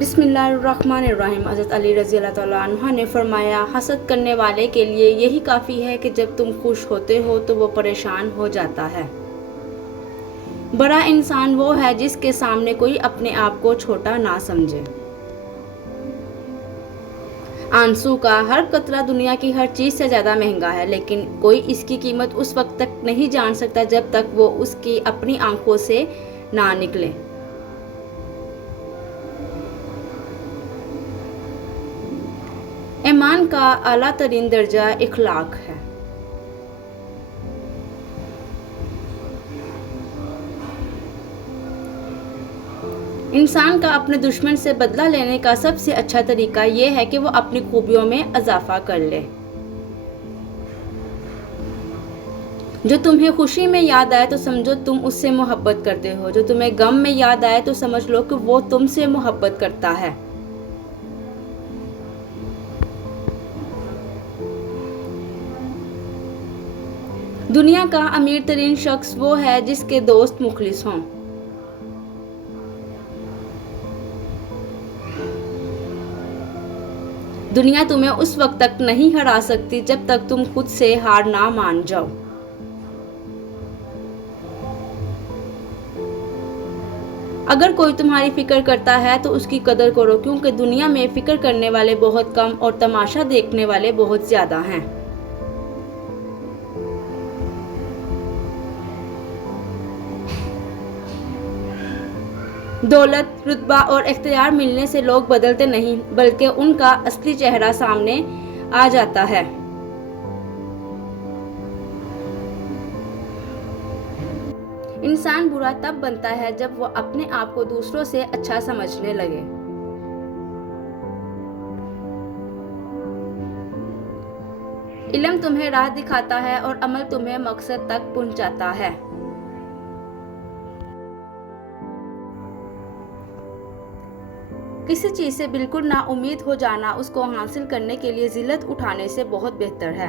बिस्मिल्लाहिर्रहमानिर्रहीम। हज़रत अली रज़ी अल्लाह तआला अन्हु ने फरमाया, हसद करने वाले के लिए यही काफ़ी है कि जब तुम खुश होते हो तो वो परेशान हो जाता है। बड़ा इंसान वो है जिसके सामने कोई अपने आप को छोटा ना समझे। आंसू का हर कतरा दुनिया की हर चीज़ से ज़्यादा महंगा है, लेकिन कोई इसकी कीमत उस वक्त तक नहीं जान सकता जब तक वो उसकी अपनी आंखों से ना निकले। ईमान का आला तरीन दर्जा इखलाक है। इंसान का अपने दुश्मन से बदला लेने का सबसे अच्छा तरीका यह है कि वो अपनी खूबियों में इजाफा कर ले। जो तुम्हें खुशी में याद आए तो समझो तुम उससे मोहब्बत करते हो। जो तुम्हें गम में याद आए तो समझ लो कि वो तुमसे मोहब्बत करता है। दुनिया का अमीर तरीन शख्स वो है जिसके दोस्त मुखलिस हों। दुनिया तुम्हें उस वक्त तक नहीं हरा सकती जब तक तुम खुद से हार ना मान जाओ। अगर कोई तुम्हारी फिक्र करता है तो उसकी कदर करो, क्योंकि दुनिया में फिक्र करने वाले बहुत कम और तमाशा देखने वाले बहुत ज्यादा हैं। दौलत, रुतबा और इख्तियार मिलने से लोग बदलते नहीं, बल्कि उनका असली चेहरा सामने आ जाता है। इंसान बुरा तब बनता है जब वो अपने आप को दूसरों से अच्छा समझने लगे। इल्म तुम्हें राह दिखाता है और अमल तुम्हें मकसद तक पहुंचाता है। किसी चीज से बिल्कुल ना उम्मीद हो जाना उसको हासिल करने के लिए जिल्लत उठाने से बहुत बेहतर है।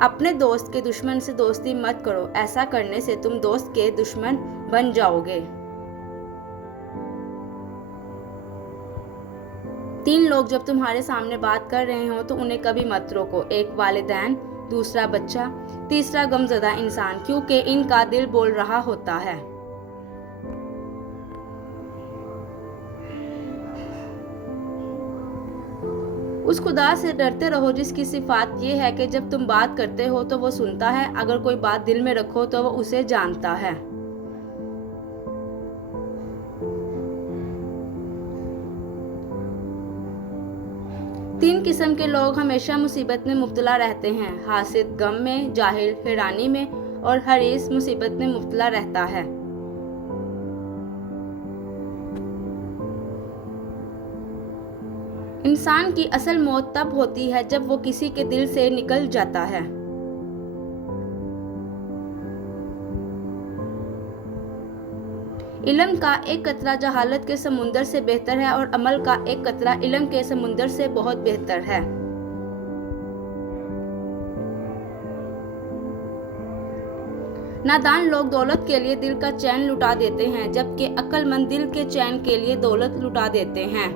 अपने दोस्त के दुश्मन से दोस्ती मत करो, ऐसा करने से तुम दोस्त के दुश्मन बन जाओगे। 3 लोग जब तुम्हारे सामने बात कर रहे हो तो उन्हें कभी मत रोको। एक वालिदैन, दूसरा बच्चा, तीसरा गमज़दा इंसान, क्योंकि इनका दिल बोल रहा होता है। उस खुदा से डरते रहो जिसकी सिफात ये है कि जब तुम बात करते हो तो वो सुनता है, अगर कोई बात दिल में रखो तो वो उसे जानता है। तीन किस्म के लोग हमेशा मुसीबत में मुब्तला रहते हैं। हासिद गम में, जाहिल हैरानी में और हरीस मुसीबत में मुब्तला रहता है। इंसान की असल मौत तब होती है जब वो किसी के दिल से निकल जाता है। इल्म का एक कतरा जहालत के समुंदर से बेहतर है और अमल का एक कतरा इल्म के समुंदर से बहुत बेहतर है। नादान लोग दौलत के लिए दिल का चैन लुटा देते हैं, जबकि अक्लमंद दिल के चैन के लिए दौलत लुटा देते हैं।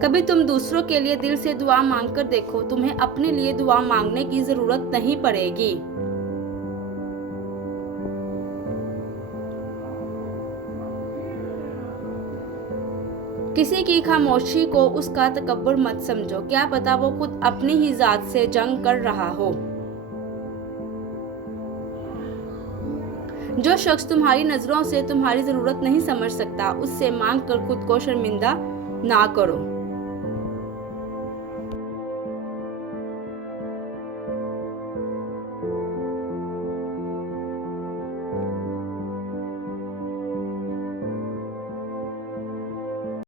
कभी तुम दूसरों के लिए दिल से दुआ मांगकर देखो, तुम्हें अपने लिए दुआ मांगने की जरूरत नहीं पड़ेगी। किसी की खामोशी को उसका तकब्बुर मत समझो, क्या पता वो खुद अपनी ही जात से जंग कर रहा हो। जो शख्स तुम्हारी नजरों से तुम्हारी जरूरत नहीं समझ सकता, उससे मांग कर खुद को शर्मिंदा ना करो।